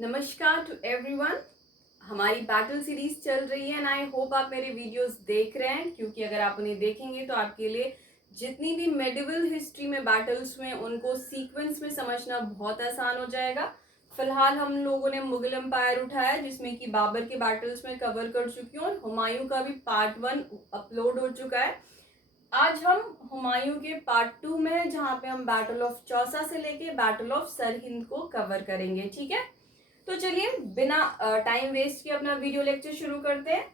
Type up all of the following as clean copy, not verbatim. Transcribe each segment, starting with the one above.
नमस्कार to everyone. हमारी battle series चल रही है एंड आई होप आप मेरे वीडियोस देख रहे हैं, क्योंकि अगर आप उन्हें देखेंगे तो आपके लिए जितनी भी मेडिवल हिस्ट्री में बैटल्स में उनको सीक्वेंस में समझना बहुत आसान हो जाएगा। फिलहाल हम लोगों ने मुगल एम्पायर उठाया, जिसमें कि बाबर के बैटल्स में कवर कर चुकी हूँ और हुमायूं का भी पार्ट 1 अपलोड हो चुका है। आज हम हुमायूं के पार्ट 2 में है, जहाँ पे हम बैटल ऑफ चौसा से लेके बैटल ऑफ सरहिंद को कवर करेंगे। ठीक है, तो चलिए बिना टाइम वेस्ट किए अपना वीडियो लेक्चर शुरू करते हैं।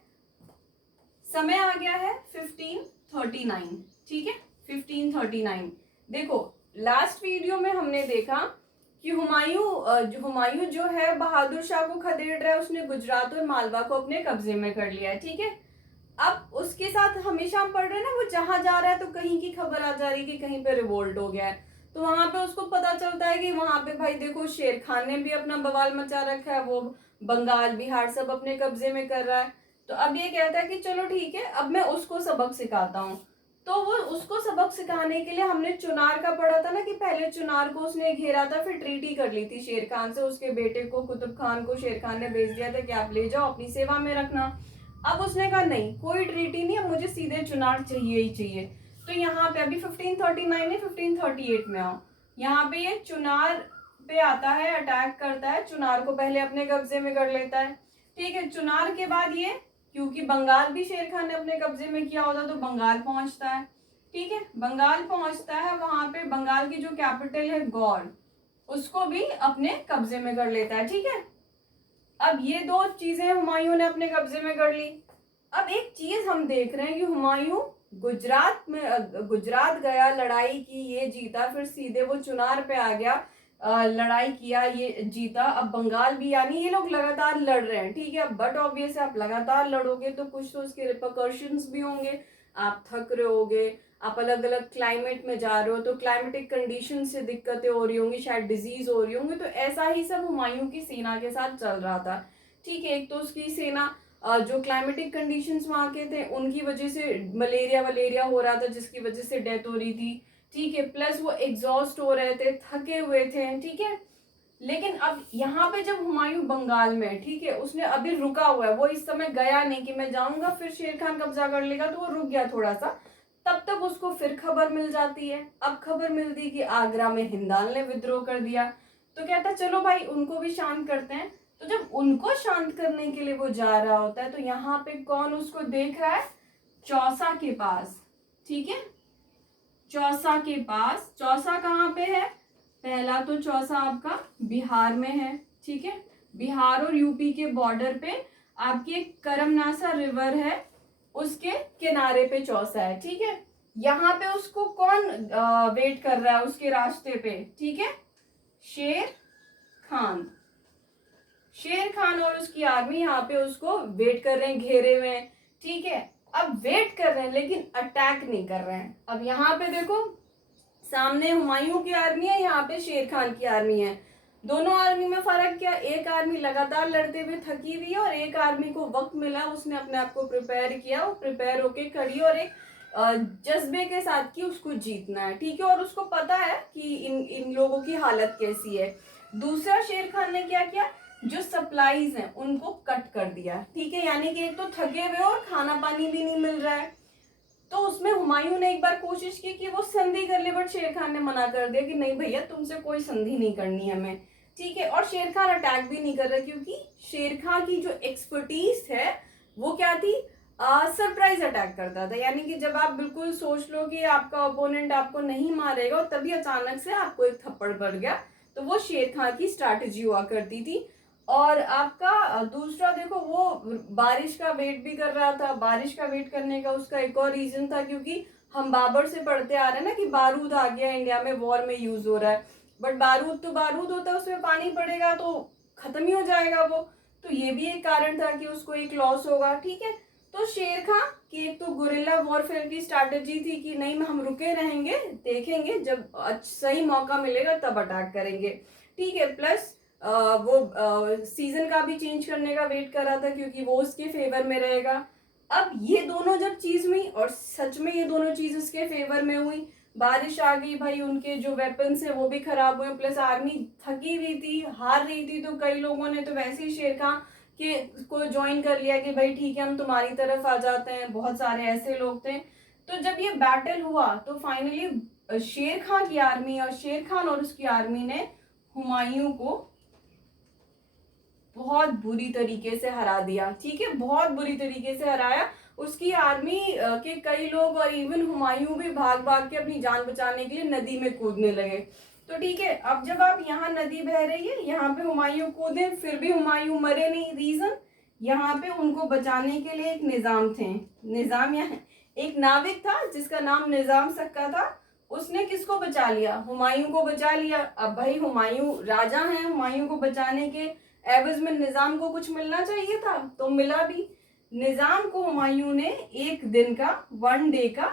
समय आ गया है 1539। ठीक है, 1539। देखो, लास्ट वीडियो में हमने देखा कि हुमायूं जो है बहादुर शाह को खदेड़ रहा है। उसने गुजरात और मालवा को अपने कब्जे में कर लिया है। ठीक है, अब उसके साथ हमेशा हम पढ़ रहे हैं ना, वो जहां जा रहा है तो कहीं की खबर आ जा रही है कि कहीं पे रिवोल्ट हो गया है। तो वहां पे उसको पता चलता है कि वहां पे भाई देखो, शेर खान ने भी अपना बवाल मचा रखा है, वो बंगाल बिहार सब अपने कब्जे में कर रहा है। तो अब ये कहता है कि चलो ठीक है, अब मैं उसको सबक सिखाता हूँ। तो वो उसको सबक सिखाने के लिए हमने चुनार का पढ़ा था ना, कि पहले चुनार को उसने घेरा था, फिर ट्रीटी कर ली थी शेर खान से। उसके बेटे को कुतुब खान को शेर खान ने भेज दिया था कि आप ले जाओ, अपनी सेवा में रखना। अब उसने कहा नहीं, कोई ट्रीटी नहीं है, मुझे सीधे चुनार चाहिए ही चाहिए। तो यहाँ पे अभी 1539 में 1538 में आओ, यहाँ पे ये चुनार पे आता है, अटैक करता है, चुनार को पहले अपने कब्जे में कर लेता है। ठीक है, चुनार के बाद ये, क्योंकि बंगाल भी शेर खान ने अपने कब्जे में किया होता, तो बंगाल पहुंचता है। ठीक है, बंगाल पहुंचता है, वहां पे बंगाल की जो कैपिटल है गौर, उसको भी अपने कब्जे में कर लेता है। ठीक है, अब ये दो चीजें हुमायूं ने अपने कब्जे में कर ली। अब एक चीज हम देख रहे हैं कि हुमायूं गुजरात गया, लड़ाई की, ये जीता, फिर सीधे वो चुनार पे आ गया, लड़ाई किया, ये जीता। अब बंगाल भी, यानी ये लोग लगातार लड़ रहे हैं। ठीक है, बट ऑब्वियस आप लगातार लड़ोगे तो कुछ तो उसके रिपरकर्शंस भी होंगे। आप थक रहे होगे, आप अलग अलग क्लाइमेट में जा रहे हो, तो क्लाइमेटिक कंडीशन से दिक्कतें हो रही होंगी, शायद डिजीज हो रही होंगी। तो ऐसा ही सब हुमायूं की सेना के साथ चल रहा था। ठीक है, एक तो उसकी सेना जो क्लाइमेटिक कंडीशंस वहाँ के थे उनकी वजह से मलेरिया वलेरिया हो रहा था, जिसकी वजह से डेथ हो रही थी। ठीक है, प्लस वो एग्जॉस्ट हो रहे थे, थके हुए थे। ठीक है, लेकिन अब यहाँ पे जब हुमायूं बंगाल में, ठीक है, उसने अभी रुका हुआ है, वो इस समय गया नहीं कि मैं जाऊंगा फिर शेर खान कब्जा कर लेगा, तो वो रुक गया थोड़ा सा। तब तक उसको फिर खबर मिल जाती है। अब खबर मिलती कि आगरा में हिंदाल ने विद्रोह कर दिया। तो कहता चलो भाई उनको भी शांत करते हैं। तो जब उनको शांत करने के लिए वो जा रहा होता है, तो यहाँ पे कौन उसको देख रहा है? चौसा के पास। ठीक है, चौसा के पास। चौसा कहाँ पे है? पहला तो चौसा आपका बिहार में है। ठीक है, बिहार और यूपी के बॉर्डर पे आपकी एक करमनासा रिवर है, उसके किनारे पे चौसा है। ठीक है, यहाँ पे उसको कौन वेट कर रहा है उसके रास्ते पे? ठीक है, शेर खान। शेर खान और उसकी आर्मी यहाँ पे उसको वेट कर रहे हैं, घेरे हुए हैं। ठीक है, अब वेट कर रहे हैं लेकिन अटैक नहीं कर रहे हैं। अब यहाँ पे देखो, सामने हुमायूं की आर्मी है, यहाँ पे शेर खान की आर्मी है। दोनों आर्मी में फर्क क्या? एक आर्मी लगातार लड़ते हुए थकी हुई है और एक आर्मी को वक्त मिला, उसने अपने आप को प्रिपेयर किया, वो प्रिपेयर होके खड़ी और एक जज्बे के साथ कि उसको जीतना है। ठीक है, और उसको पता है कि इन इन लोगों की हालत कैसी है। दूसरा, शेर खान ने क्या किया? जो सप्लाईज हैं उनको कट कर दिया। ठीक है, यानी कि एक तो थके हुए और खाना पानी भी नहीं मिल रहा है। तो उसमें हुमायूं ने एक बार कोशिश की कि वो संधि कर ले, बट शेर खान ने मना कर दिया कि नहीं भैया, तुमसे कोई संधि नहीं करनी है हमें। ठीक है, और शेर खान अटैक भी नहीं कर रहा, क्योंकि शेर खान की जो एक्सपर्टीज है वो क्या थी? सरप्राइज अटैक करता था। यानी कि जब आप बिल्कुल सोच लो कि आपका ओपोनेंट आपको नहीं मारेगा और तभी अचानक से आपको एक थप्पड़ पड़ गया, तो वो शेर खान की स्ट्रैटेजी हुआ करती थी। और आपका दूसरा देखो, वो बारिश का वेट भी कर रहा था। बारिश का वेट करने का उसका एक और रीजन था, क्योंकि हम बाबर से पढ़ते आ रहे हैं ना कि बारूद आ गया इंडिया में, वॉर में यूज हो रहा है। बट बारूद तो बारूद होता है, उसमें पानी पड़ेगा तो खत्म ही हो जाएगा वो। तो ये भी एक कारण था कि उसको एक लॉस होगा। ठीक है, तो शेर खान की एक तो गुरिल्ला वॉरफेयर की स्ट्रैटेजी थी कि नहीं, हम रुके रहेंगे, देखेंगे, जब सही मौका मिलेगा तब अटैक करेंगे। ठीक है, प्लस वो सीजन का भी चेंज करने का वेट कर रहा था, क्योंकि वो उसके फेवर में रहेगा। अब ये दोनों जब चीज हुई, और सच में ये दोनों चीज उसके फेवर में हुई, बारिश आ गई भाई, उनके जो वेपन्स है वो भी खराब हुए, प्लस आर्मी थकी हुई थी, हार रही थी, तो कई लोगों ने तो वैसे ही शेर खान के को ज्वाइन कर लिया कि भाई ठीक है हम तुम्हारी तरफ आ जाते हैं। बहुत सारे ऐसे लोग थे। तो जब ये बैटल हुआ तो फाइनली शेर खान की आर्मी और शेर खान और उसकी आर्मी ने हुमायूं को बहुत बुरी तरीके से हरा दिया। ठीक है, बहुत बुरी तरीके से हराया। उसकी आर्मी के कई लोग और इवन हुमायूं भी भाग भाग के अपनी जान बचाने के लिए नदी में कूदने लगे। तो ठीक है, अब जब आप यहाँ नदी बह रही है, यहाँ पे हुमायूं कूदे, फिर भी हुमायूं मरे नहीं। रीजन, यहाँ पे उनको बचाने के लिए एक निजाम थे। निजाम यहाँ एक नाविक था जिसका नाम निजाम सक्का था। उसने किसको बचा लिया? हुमायूं को बचा लिया। अब भाई हुमायूं राजा हैं, हुमायूं को बचाने के एवज में निजाम को कुछ मिलना चाहिए था, तो मिला भी। निजाम को हुमायूं ने एक दिन का, वन डे का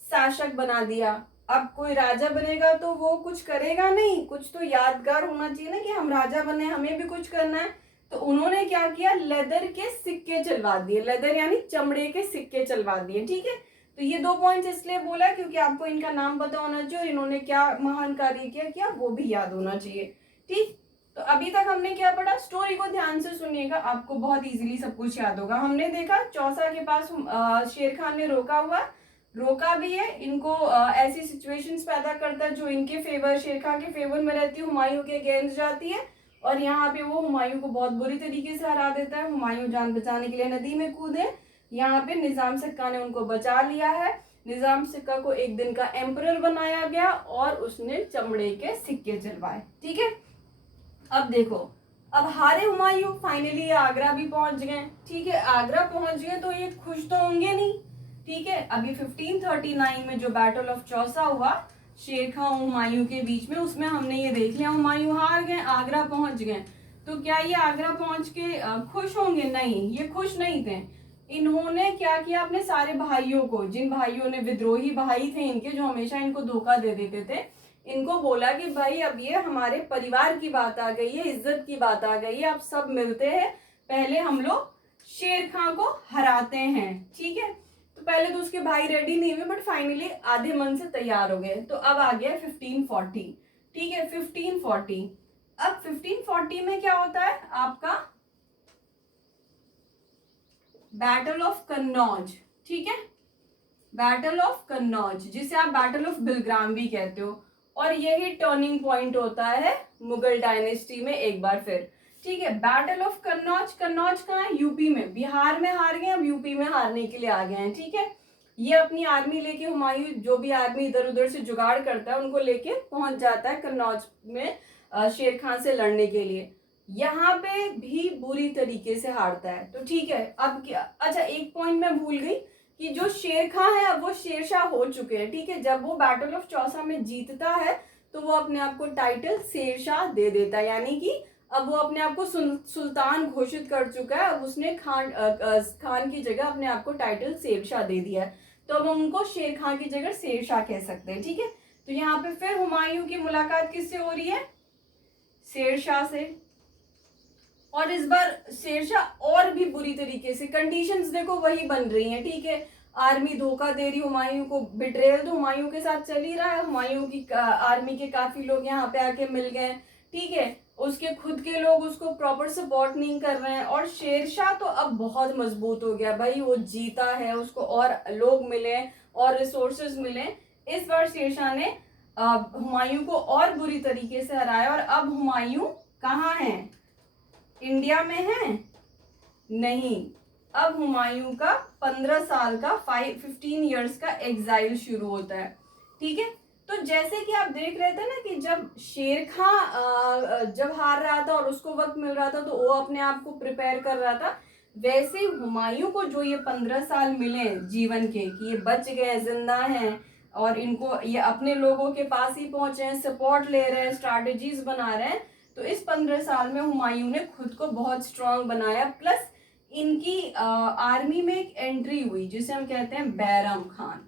शासक बना दिया। अब कोई राजा बनेगा तो वो कुछ करेगा नहीं, कुछ तो यादगार होना चाहिए ना कि हम राजा बने, हमें भी कुछ करना है। तो उन्होंने क्या किया, लेदर के सिक्के चलवा दिए। लेदर यानी चमड़े के सिक्के चलवा दिए। ठीक है, तो ये 2 पॉइंट्स इसलिए बोला क्योंकि आपको इनका नाम पता होना चाहिए और इन्होंने क्या महान कार्य किया वो भी याद होना चाहिए। ठीक, तो अभी तक हमने क्या पढ़ा, स्टोरी को ध्यान से सुनिएगा, आपको बहुत इजीली सब कुछ याद होगा। हमने देखा चौसा के पास शेर खान ने रोका भी है इनको, ऐसी सिचुएशंस पैदा करता है जो इनके फेवर, शेर खान के फेवर में रहती है, हुमायूं के अगेंस्ट जाती है, और यहाँ पे वो हुमायूं को बहुत बुरी तरीके से हरा देता है। हुमायूं जान बचाने के लिए नदी में कूदे, यहाँ पे निजाम सिक्का ने उनको बचा लिया है। निजाम सिक्का को एक दिन का एम्परर बनाया गया और उसने चमड़े के सिक्के चलवाए। ठीक है, अब देखो, अब हारे हुमायूं फाइनली आगरा भी पहुंच गए। ठीक है, आगरा पहुंच गए तो ये खुश तो होंगे नहीं। ठीक है, अभी 1539 में जो बैटल ऑफ चौसा हुआ शेर खान और हुमायूं के बीच में, उसमें हमने ये देख लिया हुमायूं हार गए, आगरा पहुंच गए। तो क्या ये आगरा पहुंच के खुश होंगे? नहीं, ये खुश नहीं थे। इन्होंने क्या किया, अपने सारे भाइयों को, जिन भाइयों ने, विद्रोही भाई थे इनके जो हमेशा इनको धोखा दे देते थे, इनको बोला कि भाई अब ये हमारे परिवार की बात आ गई है, इज्जत की बात आ गई है, अब सब मिलते हैं, पहले हम लोग शेर खान को हराते हैं। ठीक है, तो पहले तो उसके भाई रेडी नहीं हुए, बट फाइनली आधे मन से तैयार हो गए। तो अब आ गया 1540। ठीक है, 1540। अब 1540 में क्या होता है आपका, बैटल ऑफ कन्नौज। ठीक है, बैटल ऑफ कन्नौज, जिसे आप बैटल ऑफ बिलग्राम भी कहते हो, और यही टर्निंग पॉइंट होता है मुगल डायनेस्टी में एक बार फिर। ठीक है, बैटल ऑफ कन्नौज। कन्नौज कहाँ है? यूपी में। बिहार में हार गए, अब यूपी में हारने के लिए आ गए हैं। ठीक है, ये अपनी आर्मी लेके, हुमायूं जो भी आर्मी इधर उधर से जुगाड़ करता है उनको लेके पहुंच जाता है कन्नौज में शेर खान से लड़ने के लिए। यहाँ पे भी बुरी तरीके से हारता है। तो ठीक है, अब क्या, अच्छा एक पॉइंट मैं भूल गई कि जो शेर खान है अब वो शेरशाह हो चुके हैं। ठीक है, जब वो बैटल ऑफ चौसा में जीतता है तो वो अपने आप को टाइटल शेरशाह दे देता है, यानी कि अब वो अपने आप को सुल्तान घोषित कर चुका है। अब उसने खान की जगह अपने आप को टाइटल शेरशाह दे दिया है, तो अब हम उनको शेर खान की जगह शेरशाह कह सकते हैं। ठीक है, तो यहाँ पे फिर हुमायूं की मुलाकात किससे हो रही है? शेरशाह से। और इस बार शेरशाह और भी बुरी तरीके से, कंडीशंस देखो वही बन रही हैं। ठीक है, आर्मी धोखा दे रही हुमायूं को, बिट्रेयल तो हुमायूं के साथ चल ही रहा है, हुमायूं की आर्मी के काफी लोग यहाँ पे आके मिल गए। ठीक है, उसके खुद के लोग उसको प्रॉपर सपोर्ट नहीं कर रहे हैं, और शेरशाह तो अब बहुत मजबूत हो गया भाई, वो जीता है, उसको और लोग मिले और रिसोर्सेज मिले। इस बार शेरशाह ने हुमायूं को और बुरी तरीके से हराया, और अब हुमायूं कहाँ है? इंडिया में है? नहीं, अब हुमायूं का 15 साल का 15 इयर्स का एग्जाइल शुरू होता है। ठीक है, तो जैसे कि आप देख रहे थे ना कि जब शेर खान जब हार रहा था और उसको वक्त मिल रहा था तो वो अपने आप को प्रिपेयर कर रहा था, वैसे ही हुमायूं को जो ये 15 साल मिले जीवन के, कि ये बच गए, जिंदा हैं, और इनको ये अपने लोगों के पास ही पहुंचे हैं, सपोर्ट ले रहे हैं, स्ट्रैटेजीज बना रहे हैं। तो इस 15 साल में हुमायूं ने खुद को बहुत स्ट्रांग बनाया। प्लस इनकी आर्मी में एक एंट्री हुई जिसे हम कहते हैं बैरम खान।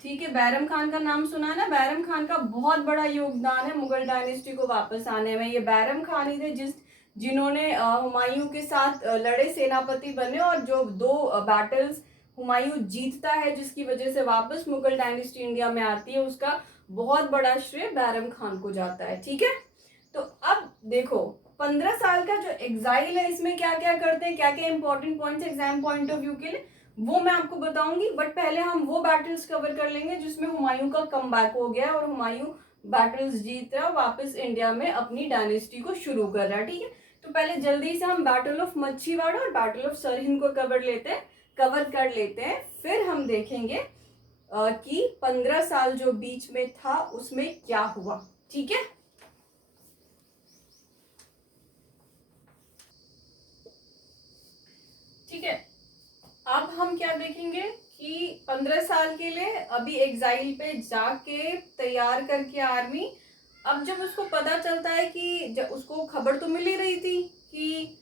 ठीक है, बैरम खान का नाम सुना है ना? बैरम खान का बहुत बड़ा योगदान है मुगल डायनेस्टी को वापस आने में। ये बैरम खान ही थे जिन्होंने हुमायूं के साथ लड़े, सेनापति बने, और जो 2 बैटल्स हुमायूं जीतता है, जिसकी वजह से वापस मुगल डायनेस्टी इंडिया में आती है, उसका बहुत बड़ा श्रेय बैरम खान को जाता है। ठीक है, तो अब देखो 15 साल का जो एग्जाइल है, इसमें क्या क्या करते हैं, क्या क्या important points exam point of view के लिए, वो मैं आपको बताऊंगी। बट पहले हम वो बैटल्स कवर कर लेंगे जिसमें हुमायूं का कमबैक हो गया और हुमायूं बैटल्स जीत रहा, वापस इंडिया में अपनी डायनेस्टी को शुरू कर रहा है। ठीक है, तो पहले जल्दी से हम बैटल ऑफ मच्छीवाड़ा और बैटल ऑफ सरहिंद को कवर कर लेते हैं। फिर हम देखेंगे कि 15 साल जो बीच में था उसमें क्या हुआ। ठीक है, ठीक है, अब हम क्या देखेंगे कि 15 साल के लिए अभी एग्जाइल पे जाके तैयार करके आर्मी, अब जब उसको पता चलता है कि जब उसको खबर तो मिल ही रही थी कि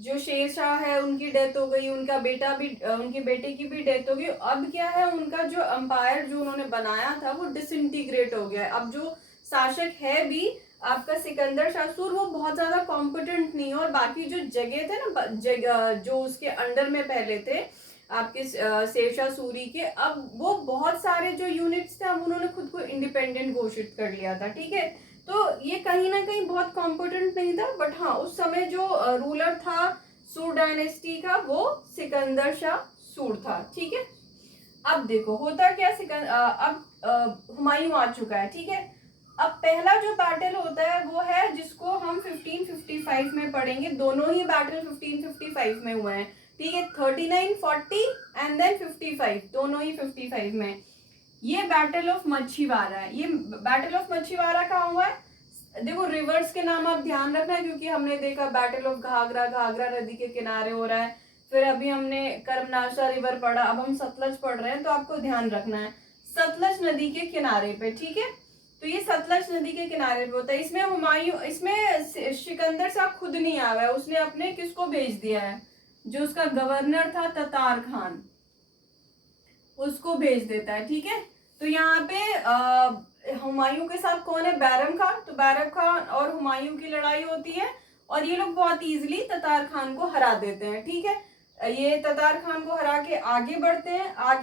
जो शेरशाह है उनकी डेथ हो गई, उनका बेटा भी, उनके बेटे की भी डेथ हो गई। अब क्या है, उनका जो अंपायर जो उन्होंने बनाया था वो डिसइंटीग्रेट हो गया है। अब जो शासक है भी आपका सिकंदर शाह सूरी, वो बहुत ज्यादा कॉम्पिटेंट नहीं है, और बाकी जो जगह थे ना, जो उसके अंडर में पहले थे आपके शेरशाह सूरी के, अब वो बहुत सारे जो यूनिट्स थे अब उन्होंने खुद को इंडिपेंडेंट घोषित कर लिया था। ठीक है, तो ये कहीं ना कहीं बहुत कॉम्पिटेंट नहीं था, बट हाँ उस समय जो रूलर था सूर डायनेस्टी का वो सिकंदर शाह सूर था। ठीक है, अब देखो होता क्या, अब हुमायूं आ चुका है। ठीक है, अब पहला जो बैटल होता है वो है जिसको हम 1555 में पढ़ेंगे, दोनों ही बैटल 1555 में हुए हैं। ठीक है, 39, 40 एंड देन 55, दोनों ही 55 में। ये बैटल ऑफ मच्छीवाड़ा है। ये बैटल ऑफ मच्छीवाड़ा कहाँ हुआ है, देखो रिवर्स के नाम आप ध्यान रखना, क्योंकि हमने देखा बैटल ऑफ घाघरा, घाघरा नदी के किनारे हो रहा है, फिर अभी हमने कर्मनाशा रिवर पढ़ा, अब हम सतलज पढ़ रहे हैं, तो आपको ध्यान रखना है सतलज नदी के किनारे पे। ठीक है, तो ये सतलज नदी के किनारे पे होता है। इसमें हुमायूं, इसमें सिकंदर शाह खुद नहीं आया है, उसने अपने किसको भेज दिया है, जो उसका गवर्नर था ततार खान, उसको भेज देता है। ठीक है, तो यहाँ पे हुमायूं के साथ कौन है, बैरम खान, तो बैरम खान और हुमायूं की लड़ाई होती है और ये लोग बहुत इजीली ततार खान को हरा देते हैं। ठीक है, ये ततार खान को हरा के आगे बढ़ते हैं और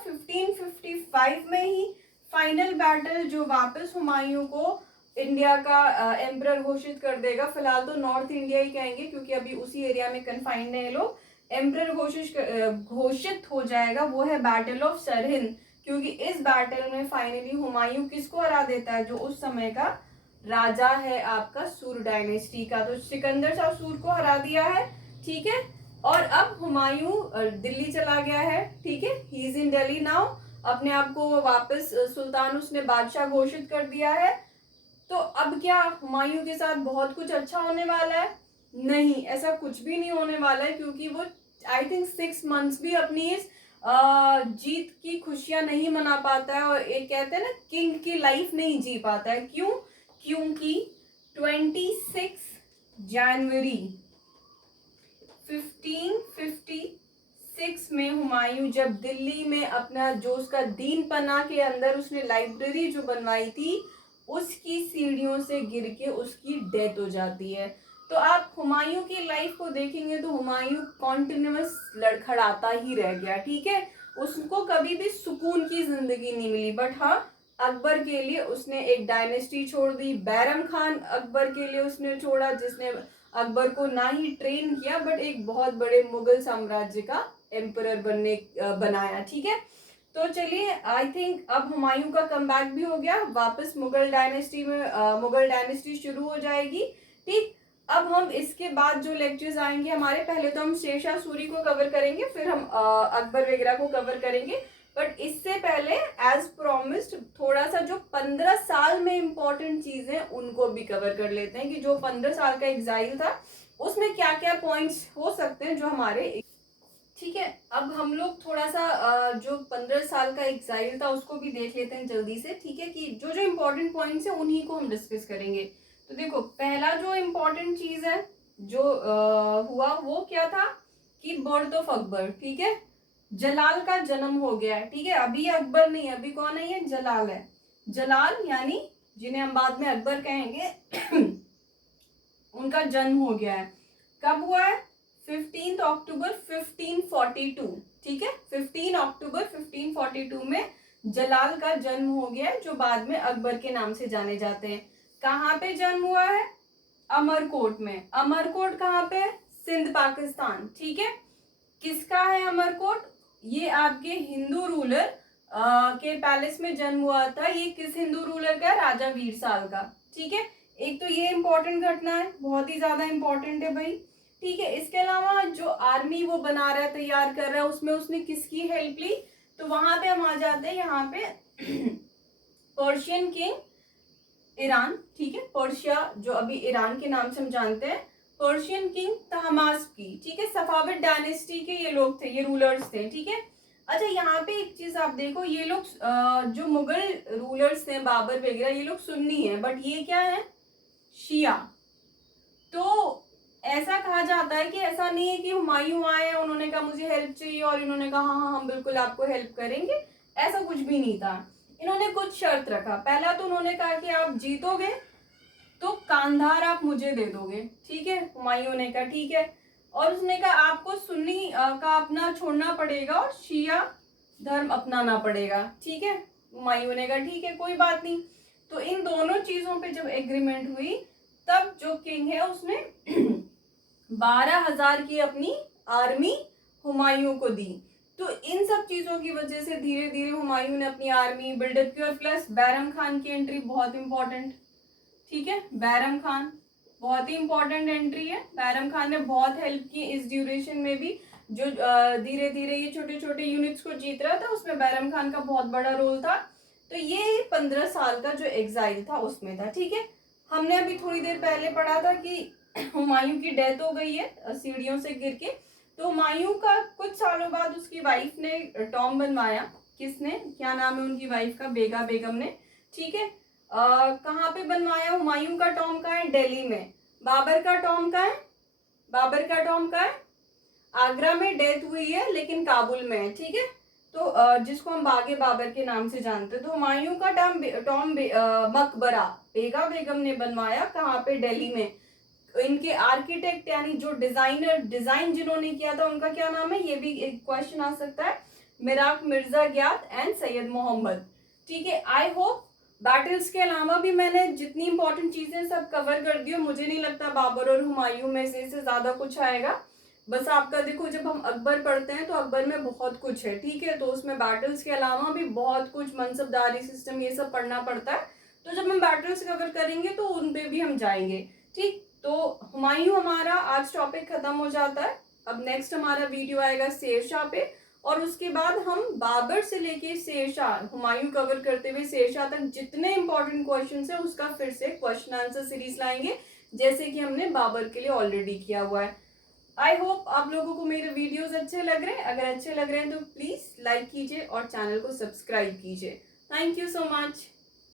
1555 में ही फाइनल बैटल जो वापस हुमायूं को इंडिया का एम्परर घोषित कर देगा। फिलहाल तो नॉर्थ इंडिया ही कहेंगे क्योंकि अभी उसी एरिया में कन्फाइंड है ये लोग। एम्परर घोषित हो जाएगा, वो है बैटल ऑफ सरहिंद, क्योंकि इस बैटल में फाइनली हुमायूं किसको हरा देता है, जो उस समय का राजा है आपका सूर डायनेस्टी का, तो सिकंदर शाह सूर को हरा दिया है। ठीक है, और अब हुमायूं दिल्ली चला गया है। ठीक है, he is in Delhi now, अपने आप को वापस सुल्तान उसने बादशाह घोषित कर दिया है। तो अब क्या हुमायूं के साथ बहुत कुछ अच्छा होने वाला है, नहीं ऐसा कुछ भी नहीं होने वाला है, क्योंकि वो आई थिंक 6 मंथ्स भी अपनी इस जीत की खुशियां नहीं मना पाता है, और एक कहते हैं ना किंग की लाइफ नहीं जी पाता है। क्यों, क्योंकि 26 जनवरी 1556 में हुमायूं जब दिल्ली में अपना जो उसका दीन पना के अंदर उसने लाइब्रेरी जो बनवाई थी, उसकी सीढ़ियों से गिर के उसकी डेथ हो जाती है। तो आप हुमायूं की लाइफ को देखेंगे तो हुमायूं कॉन्टिन्यूस लड़खड़ाता ही रह गया। ठीक है, उसको कभी भी सुकून की जिंदगी नहीं मिली। बट हाँ, अकबर के लिए उसने एक डायनेस्टी छोड़ दी, बैरम खान अकबर के लिए उसने छोड़ा, जिसने अकबर को ना ही ट्रेन किया बट एक बहुत बड़े मुगल साम्राज्य का एम्परर बनाया। ठीक है, तो चलिए आई थिंक अब हुमायूं का कमबैक भी हो गया, वापस मुगल डायनेस्टी में मुगल डायनेस्टी शुरू हो जाएगी। ठीक, अब हम इसके बाद जो लेक्चर्स आएंगे हमारे, पहले तो हम शेरशाह सूरी को कवर करेंगे, फिर हम अकबर वगैरह को कवर करेंगे। बट इससे पहले एज प्रोमिस्ड थोड़ा सा जो 15 साल में इंपॉर्टेंट चीजें उनको भी कवर कर लेते हैं, कि जो 15 साल का एग्जाइल था उसमें क्या क्या पॉइंट्स हो सकते हैं जो हमारे। ठीक है, अब हम लोग थोड़ा सा जो 15 साल का एग्जाइल था उसको भी देख लेते हैं जल्दी से। ठीक है, कि जो जो इम्पोर्टेंट पॉइंट्स हैं उन्हीं को हम डिस्कस करेंगे। तो देखो पहला जो इम्पोर्टेंट चीज है जो हुआ वो क्या था, कि बर्थ ऑफ अकबर। ठीक है, जलाल का जन्म हो गया है। ठीक है, अभी अकबर नहीं, अभी कौन है, ये जलाल है। जलाल यानी जिन्हें हम बाद में अकबर कहेंगे उनका जन्म हो गया है। कब हुआ है, 15 अक्टूबर 1542। ठीक है। 15 अक्टूबर 1542 में जलाल का जन्म हो गया है, जो बाद में अकबर के नाम से जाने जाते हैं। कहाँ पे जन्म हुआ है? अमरकोट में। अमरकोट कहाँ पे है? सिंध पाकिस्तान, ठीक है। किसका है अमरकोट? ये आपके हिंदू रूलर के पैलेस में जन्म हुआ था। ये किस हिंदू रूलर का? राजा वीरसाल का, ठीक है। एक तो ये इंपॉर्टेंट घटना है, बहुत ही ज्यादा इंपॉर्टेंट है भाई, ठीक है। इसके अलावा जो आर्मी वो बना रहा है, तैयार कर रहा है, उसमें उसने किसकी हेल्प ली? तो वहां पे हम आ जाते हैं यहाँ पे पर्शियन किंग ईरान, ठीक है। पर्शिया जो अभी ईरान के नाम से हम जानते हैं, पर्शियन किंग तहमास्पी, ठीक है। सफाविद डायनेस्टी के ये लोग थे, ये रूलर्स थे, ठीक है। अच्छा, यहाँ पे एक चीज आप देखो, ये लोग जो मुगल रूलर्स थे, बाबर वगैरह, ये लोग सुन्नी है, बट ये क्या है? शिया। तो ऐसा कहा जाता है कि ऐसा नहीं है कि हुमायूं आए, उन्होंने कहा मुझे हेल्प चाहिए और इन्होंने कहा हाँ हाँ हम बिल्कुल आपको हेल्प करेंगे, ऐसा कुछ भी नहीं था। इन्होंने कुछ शर्त रखा। पहला तो उन्होंने कहा कि आप जीतोगे तो कांधार आप मुझे दे दोगे, ठीक है। हुमायूं ने कहा ठीक है, और उसने कहा आपको सुन्नी का अपना छोड़ना पड़ेगा और शिया धर्म अपनाना पड़ेगा, ठीक है। हुमायूं ने कहा ठीक है, कोई बात नहीं। तो इन दोनों चीजों पे जब एग्रीमेंट हुई, तब जो किंग है उसने 12,000 की अपनी आर्मी हुमायूं को दी। तो इन सब चीजों की वजह से धीरे धीरे हुमायूं ने अपनी आर्मी बिल्डअप की, और प्लस बैरम खान की एंट्री बहुत इंपॉर्टेंट, ठीक है। बैरम खान बहुत ही इंपॉर्टेंट एंट्री है। बैरम खान ने बहुत हेल्प की इस ड्यूरेशन में भी, जो धीरे धीरे ये छोटे छोटे यूनिट्स को जीत रहा था, उसमें बैरम खान का बहुत बड़ा रोल था। तो ये 15 साल का जो एग्जाइल था उसमें था, ठीक है। हमने अभी थोड़ी देर पहले पढ़ा था कि हुमायूं की डेथ हो गई है सीढ़ियों से गिर के। तो हुमायूं का कुछ सालों बाद उसकी वाइफ ने टॉम बनवाया। किसने? क्या नाम है उनकी वाइफ का? बेगा बेगम ने, ठीक है। कहाँ पे बनवाया? हुमायूं का टॉम का है दिल्ली में। बाबर का टॉम का है? बाबर का टॉम का है आगरा में। डेथ हुई है लेकिन काबुल में है, ठीक है। तो जिसको हम बागे बाबर के नाम से जानते हैं। तो हुमायूं का टॉम मकबरा बेगा बेगम ने बनवाया। कहाँ पे? दिल्ली में। इनके आर्किटेक्ट यानी जो डिजाइन जिन्होंने किया था, उनका क्या नाम है? ये भी एक क्वेश्चन आ सकता है। मिराक मिर्जा गियात एंड सैयद मोहम्मद, ठीक है। आई होप बैटल्स के अलावा भी मैंने जितनी इंपॉर्टेंट चीजें सब कवर कर दी हो। मुझे नहीं लगता बाबर और हुमायूं में से ज्यादा कुछ आएगा। बस आपका देखो, जब हम अकबर पढ़ते हैं तो अकबर में बहुत कुछ है, ठीक है। तो उसमें बैटल्स के अलावा भी बहुत कुछ, मनसबदारी सिस्टम, ये सब पढ़ना पड़ता है। तो जब हम बैटल्स कवर करेंगे तो उन पे भी हम जाएंगे, ठीक। तो हुमायूं हमारा आज टॉपिक खत्म हो जाता है। अब नेक्स्ट हमारा वीडियो आएगा शेरशाह पे, और उसके बाद हम बाबर से लेके शेरशाह, हुमायूं कवर करते हुए शेरशाह तक जितने इंपॉर्टेंट क्वेश्चंस है उसका फिर से क्वेश्चन आंसर सीरीज लाएंगे, जैसे कि हमने बाबर के लिए ऑलरेडी किया हुआ है। आई होप आप लोगों को मेरे वीडियोस अच्छे लग रहे हैं। अगर अच्छे लग रहे हैं तो प्लीज लाइक कीजिए और चैनल को सब्सक्राइब कीजिए। Thank you so much.